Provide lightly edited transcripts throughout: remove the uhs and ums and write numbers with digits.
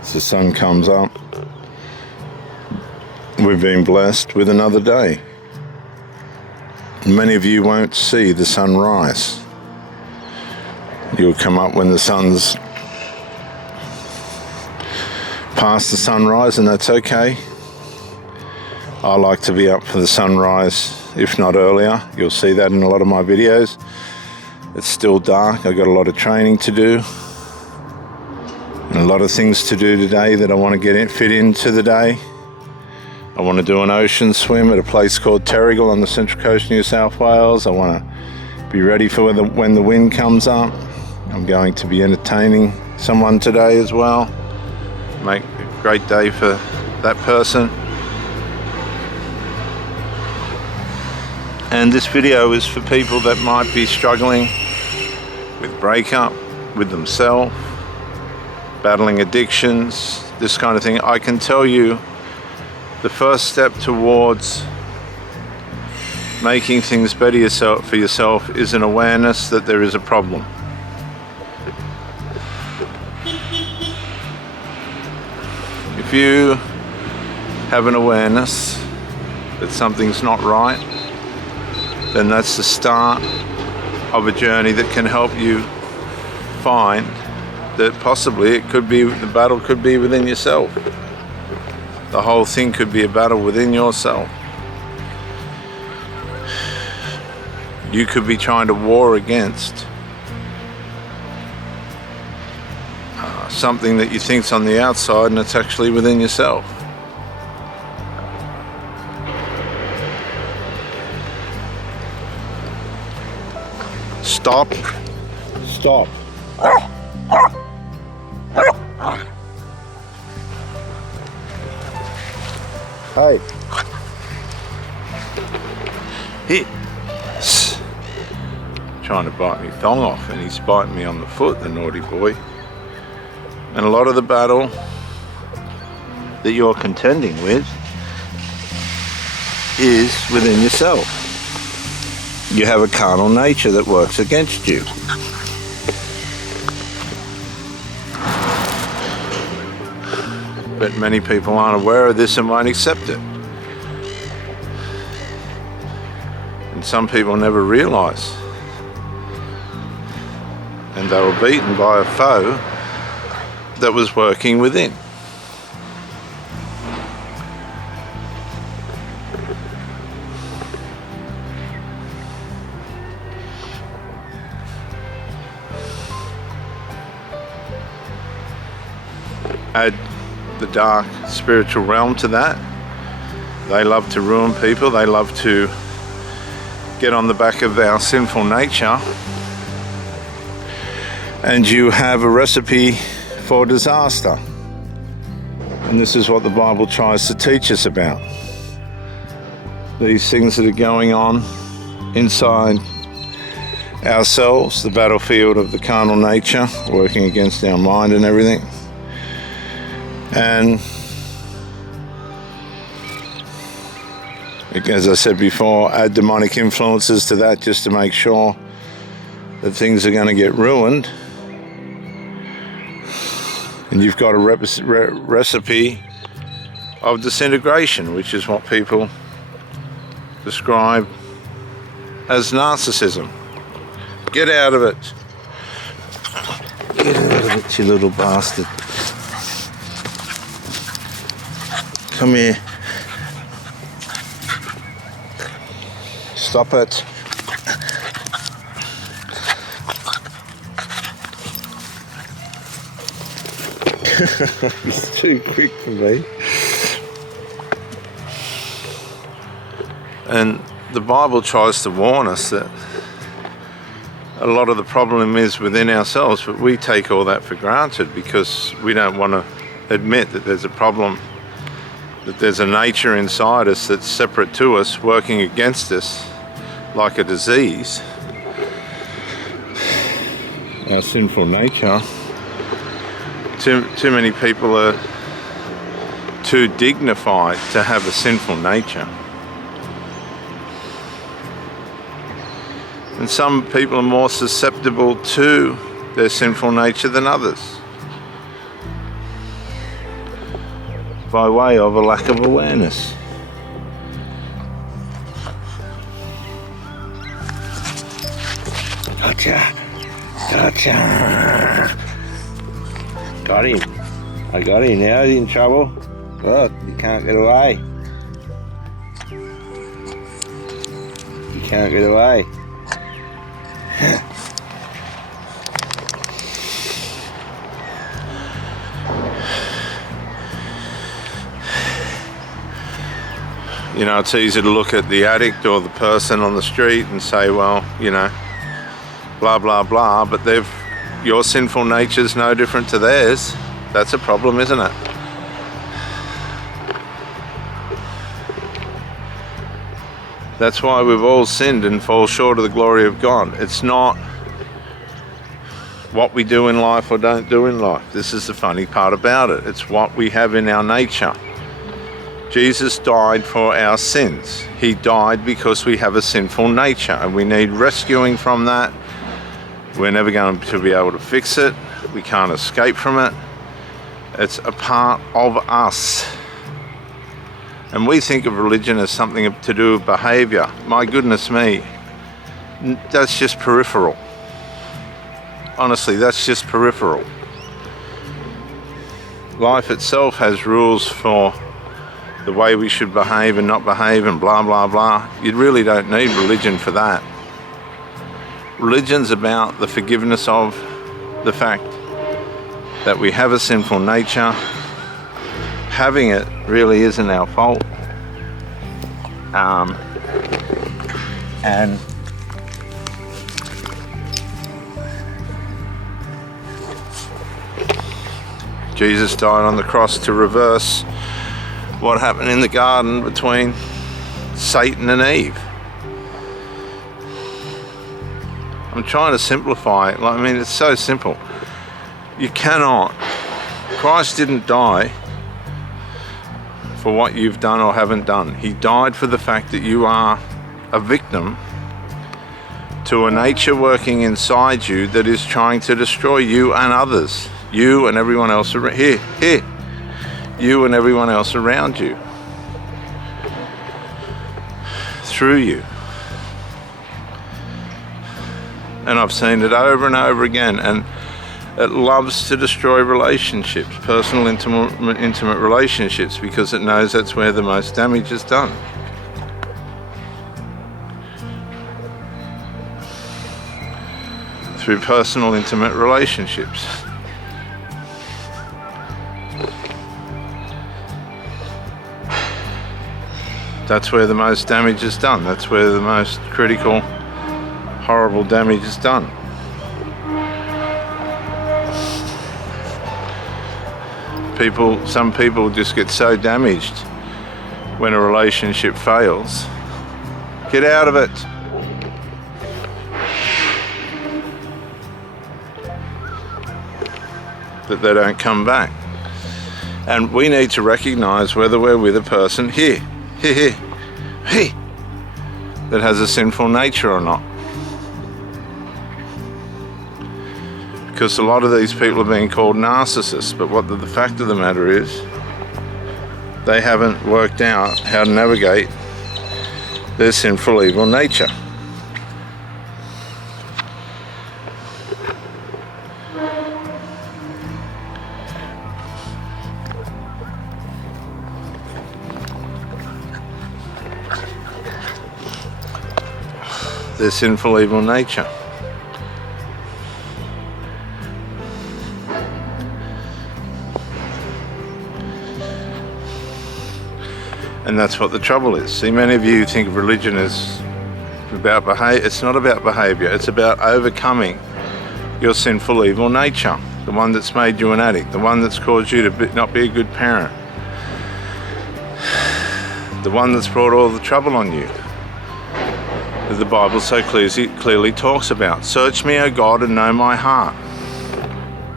As the sun comes up, we've been blessed with another day. Many of you won't see the sunrise. You'll come up when the sun's past the sunrise, and that's okay. I like to be up for the sunrise, if not earlier. You'll see that in a lot of my videos. It's still dark. I've got a lot of training to do and a lot of things to do today that I want to fit into the day. I want to do an ocean swim at a place called Terrigal on the Central Coast, New South Wales. I want to be ready for when the wind comes up. I'm going to be entertaining someone today as well. Make a great day for that person. And this video is for people that might be struggling with breakup, with themselves, battling addictions, this kind of thing. I can tell you the first step towards making things better for yourself is an awareness that there is a problem. If you have an awareness that something's not right, then that's the start of a journey that can help you find that possibly the battle could be within yourself. The whole thing could be a battle within yourself. You could be trying to war against something that you think's on the outside, and it's actually within yourself. Stop. Stop. Hey. Here. Trying to bite me thong off, and he's biting me on the foot, the naughty boy. And a lot of the battle that you're contending with is within yourself. You have a carnal nature that works against you. But many people aren't aware of this and won't accept it. And some people never realise. And they were beaten by a foe that was working within. Add the dark spiritual realm to that. They love to ruin people. They love to get on the back of our sinful nature. And you have a recipe for disaster. And this is what the Bible tries to teach us about. These things that are going on inside ourselves, the battlefield of the carnal nature, working against our mind and everything. And as I said before, add demonic influences to that just to make sure that things are going to get ruined. And you've got a recipe of disintegration, which is what people describe as narcissism. Get out of it. Get out of it, you little bastard. Come here. Stop it. It's too quick for me. And the Bible tries to warn us that a lot of the problem is within ourselves, but we take all that for granted because we don't want to admit that there's a problem, that there's a nature inside us that's separate to us, working against us like a disease. our sinful nature, too many people are too dignified to have a sinful nature. And some people are more susceptible to their sinful nature than others, by way of a lack of awareness. Gotcha! Gotcha! Got him. I got him. Now he's in trouble. Look, you can't get away. You can't get away. You know, it's easy to look at the addict or the person on the street and say, well, you know, blah, blah, blah, but your sinful nature's no different to theirs. That's a problem, isn't it? That's why we've all sinned and fall short of the glory of God. It's not what we do in life or don't do in life. This is the funny part about it. It's what we have in our nature. Jesus died for our sins. He died because we have a sinful nature and we need rescuing from that. We're never going to be able to fix it. We can't escape from it. It's a part of us. And we think of religion as something to do with behavior. My goodness me, that's just peripheral. Honestly, that's just peripheral. Life itself has rules for the way we should behave and not behave and blah, blah, blah. You really don't need religion for that. Religion's about the forgiveness of the fact that we have a sinful nature. Having it really isn't our fault. And Jesus died on the cross to reverse what happened in the garden between Satan and Eve. I'm trying to simplify it. I mean, it's so simple. You cannot. Christ didn't die for what you've done or haven't done. He died for the fact that you are a victim to a nature working inside you that is trying to destroy you and others. You and everyone else around here. You and everyone else around you. Through you. And I've seen it over and over again, and it loves to destroy relationships, personal intimate relationships, because it knows that's where the most damage is done. Through personal intimate relationships. That's where the most damage is done. That's where the most critical, horrible damage is done. Some people just get so damaged when a relationship fails. Get out of it. That they don't come back. And we need to recognize whether we're with a person here, that has a sinful nature or not. Because a lot of these people are being called narcissists, but what the fact of the matter is, they haven't worked out how to navigate their sinful evil nature. Their sinful evil nature. And that's what the trouble is. See, many of you think of religion as about behavior. It's not about behavior. It's about overcoming your sinful evil nature. The one that's made you an addict. The one that's caused you to not be a good parent. The one that's brought all the trouble on you. that the Bible so clearly talks about. Search me, O God, and know my heart.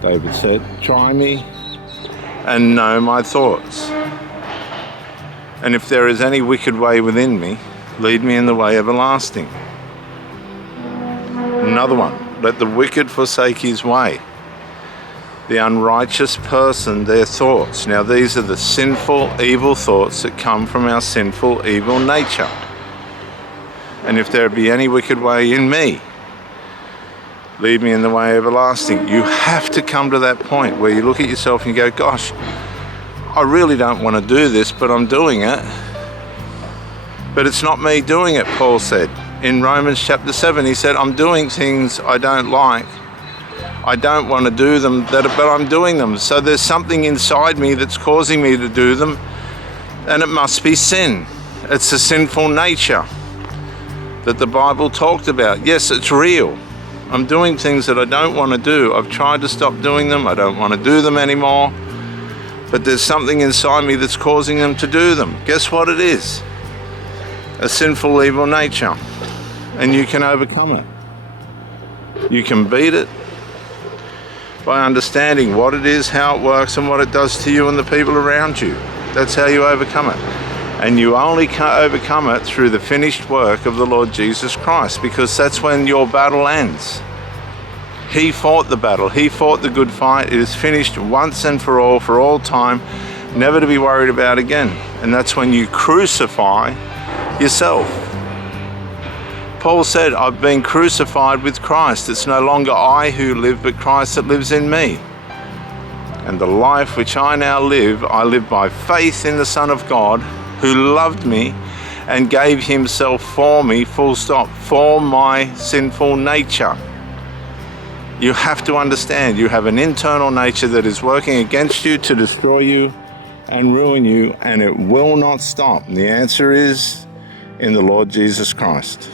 David said, try me and know my thoughts. And if there is any wicked way within me, lead me in the way everlasting. Another one, let the wicked forsake his way, the unrighteous person their thoughts. Now these are the sinful, evil thoughts that come from our sinful, evil nature. And if there be any wicked way in me, lead me in the way everlasting. You have to come to that point where you look at yourself and you go, gosh, I really don't want to do this, but I'm doing it. But it's not me doing it, Paul said. In Romans chapter 7, he said, I'm doing things I don't like. I don't want to do them, but I'm doing them. So there's something inside me that's causing me to do them, and it must be sin. It's a sinful nature that the Bible talked about. Yes, it's real. I'm doing things that I don't want to do. I've tried to stop doing them. I don't want to do them anymore. But there's something inside me that's causing them to do them. Guess what it is? A sinful, evil nature. And you can overcome it. You can beat it by understanding what it is, how it works, and what it does to you and the people around you. That's how you overcome it. And you only can overcome it through the finished work of the Lord Jesus Christ, because that's when your battle ends. He fought the battle. He fought the good fight. It is finished once and for all time, never to be worried about again. And that's when you crucify yourself. Paul said, I've been crucified with Christ. It's no longer I who live, but Christ that lives in me. And the life which I now live, I live by faith in the Son of God, who loved me and gave himself for me, full stop, for my sinful nature. You have to understand, you have an internal nature that is working against you to destroy you and ruin you, and it will not stop. And the answer is in the Lord Jesus Christ.